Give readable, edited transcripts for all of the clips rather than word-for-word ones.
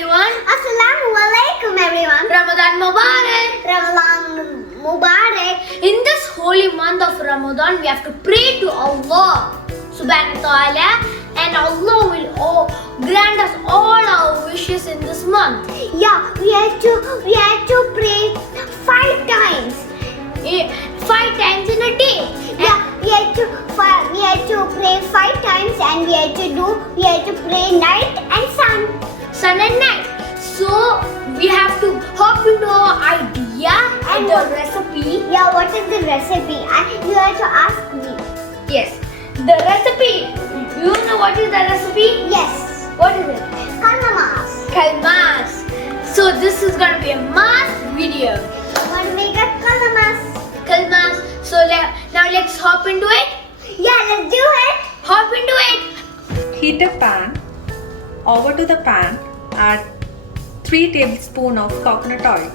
everyone. Assalamualaikum everyone. Ramadan Mubarak. Ramadan Mubarak. In this holy month of Ramadan, we have to pray to Allah Subhanahu wa Ta'ala, and Allah will grant us all our wishes in this month. Yeah, we have to pray 5 times. 5 times in a day. Yeah, we have to pray 5 times, and we have to pray night and Sun and night. So we have to hop into our idea and the recipe. Yeah, what is the recipe? You have to ask me. Yes, the recipe. You know what is the recipe? Yes. What is it? Kalmas. Kalmas. So this is gonna be a mass video. Want to make a kalmas? Kalmas. So now let's hop into it. Yeah, let's do it. Hop into it. Heat a pan. Over to the pan, add 3 tablespoons of coconut oil.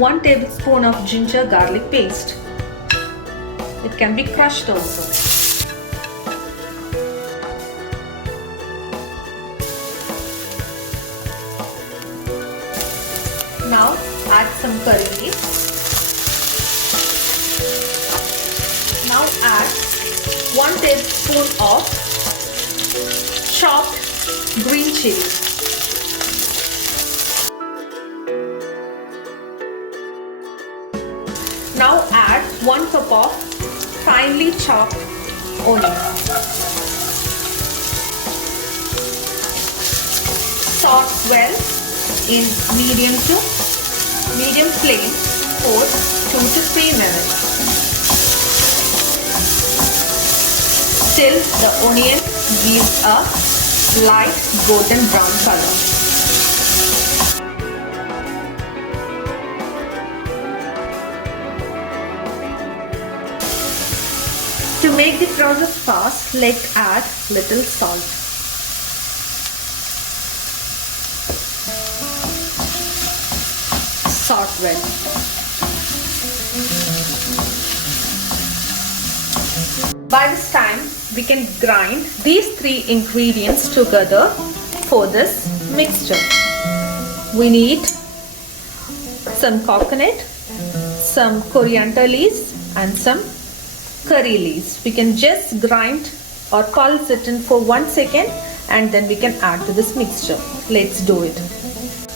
One tablespoon of ginger garlic paste. It can be crushed also. Now add some curry leaves. Now add 1 tablespoon of chopped green chili. Now add 1 cup of finely chopped onions. Saute well in medium flame for 2 to 3 minutes. Till the onion gives a light golden brown color. To make the process fast, let's add little salt. Saute well. By this time, we can grind these 3 ingredients together for this mixture. We need some coconut, some coriander leaves, and some curry leaves. We can just grind or pulse it in for 1 second, and then we can add to this mixture. Let's do it.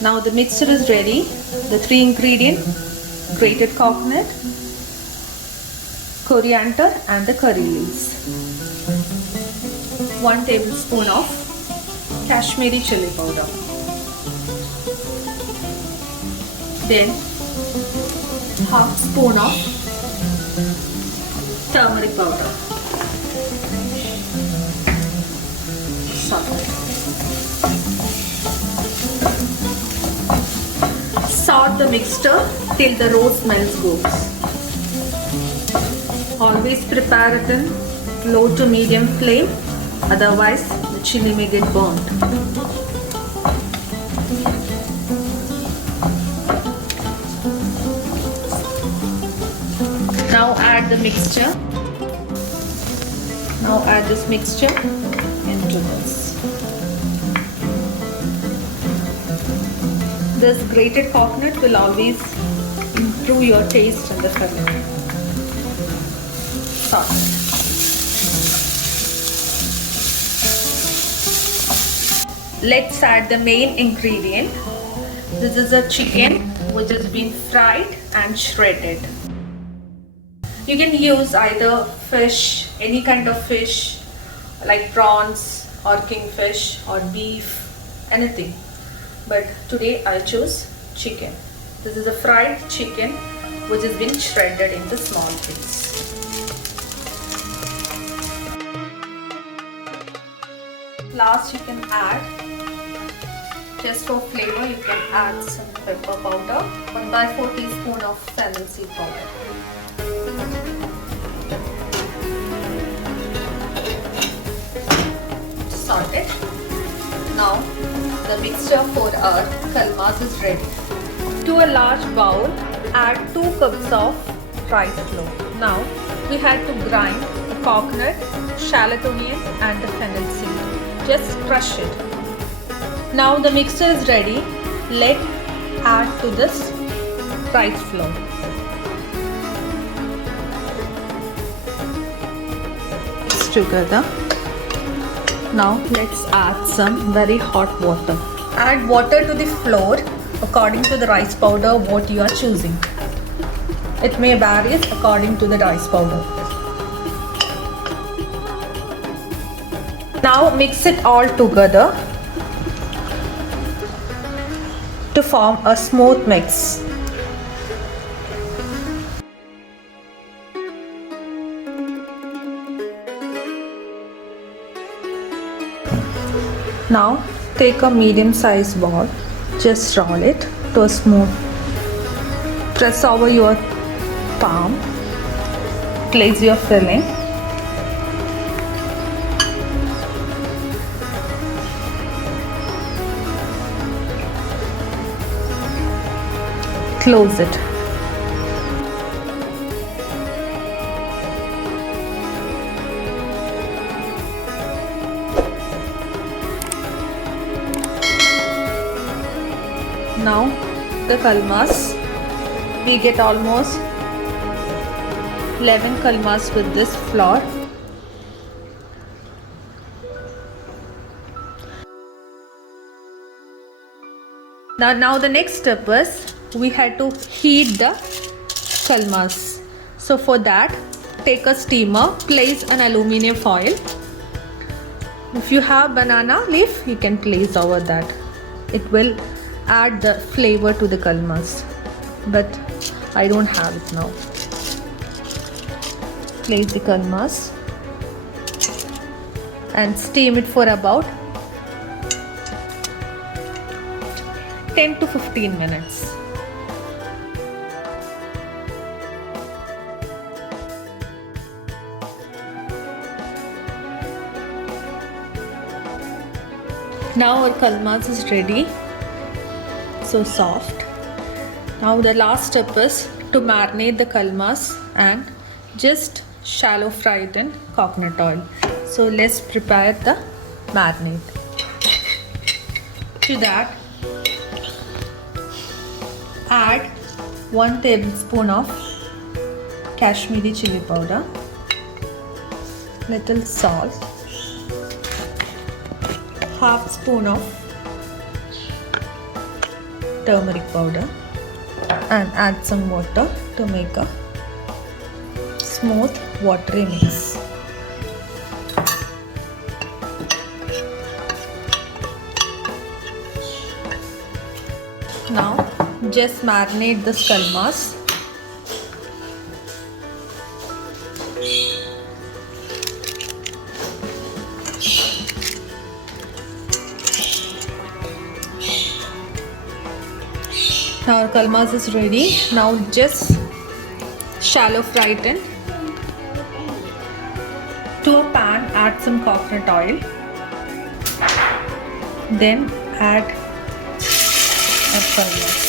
Now the mixture is ready. The 3 ingredients: grated coconut, coriander, and the curry leaves. 1 tablespoon of Kashmiri chili powder. Then half spoon of turmeric powder. Salt. Saute the mixture till the raw smells goes. Always prepare it in low to medium flame, otherwise the chili may get burnt. Now add the mixture. Now add this mixture into this. This grated coconut will always improve your taste in the filling. Salt. Let's add the main ingredient. This is a chicken which has been fried and shredded. You can use either fish, any kind of fish like prawns or kingfish or beef, anything. But today I'll choose chicken. This is a fried chicken which has been shredded into small pieces. Last you can add, just for flavor, you can add some pepper powder, 1/4 teaspoon of fennel seed powder. Salt it. Now the mixture for our kalmas is ready. To a large bowl, add 2 cups of rice flour. Now we had to grind the coconut, shallot onion and the fennel seed. Just crush it. Now the mixture is ready. Let's add to this rice flour. Mix together. Now let's add some very hot water. Add water to the flour according to the rice powder what you are choosing. It may vary according to the rice powder. Now mix it all together to form a smooth mix. Now take a medium sized ball, just roll it to a smooth. Press over your palm, place your filling. Close it. Now the kalmas, we get almost 11 kalmas with this flour. Now the next step is we had to heat the kalmas. So for that, take a steamer, place an aluminium foil. If you have banana leaf, you can place over that. It will add the flavor to the kalmas, but I don't have it now. Place the kalmas and steam it for about 10 to 15 minutes. Now our kalmas is ready. So soft. Now the last step is to marinate the kalmas and just shallow fry it in coconut oil. So let's prepare the marinade. To that, add 1 tablespoon of Kashmiri chili powder, little salt, half spoon of turmeric powder, and add some water to make a smooth watery mix. Now just marinate the kalmas. Now our kalmas is ready. Now just shallow fry it in. To a pan, add some coconut oil. Then add a kalmas.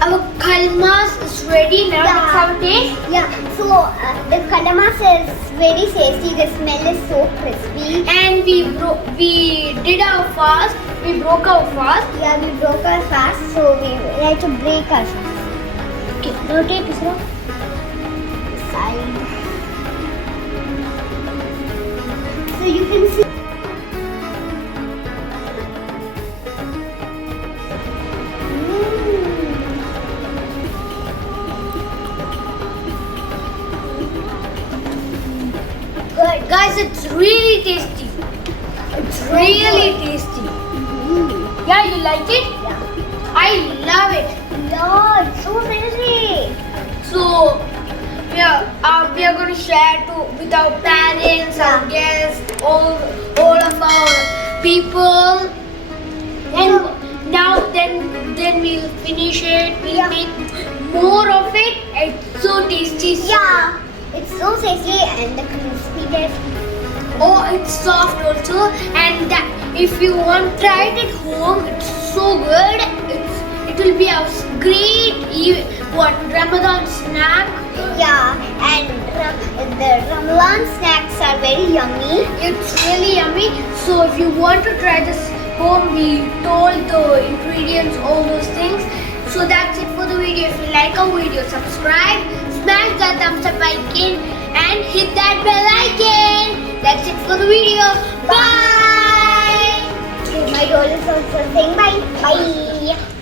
Our kalmas is ready now. Let's have a taste. Yeah, so the kalamas is very tasty. The smell is so crispy. And we did our fast. We broke our fast. Yeah, we broke our fast, so we had to break our fast. Okay, now take this one. Side. So you can see. Guys, it's really tasty. really tasty. Yeah, you like it? Yeah. I love it. Yeah, it's so tasty. So we are going to share with our parents, our guests, all of our people. And now then we'll finish it. We'll Yeah. make more of it. It's so tasty. Yeah, it's so tasty and the crispy taste. Oh, it's soft also. And if you want to try it at home, it's so good. It will be a great Ramadan snack. Yeah, and the Ramadan snacks are very yummy. It's really yummy. So if you want to try this home, we told the ingredients, all those things. So that's it for the video. If you like our video, subscribe, smash that thumbs up icon, and hit that bell icon. That's it for the video. Bye. My role is also saying bye. Bye.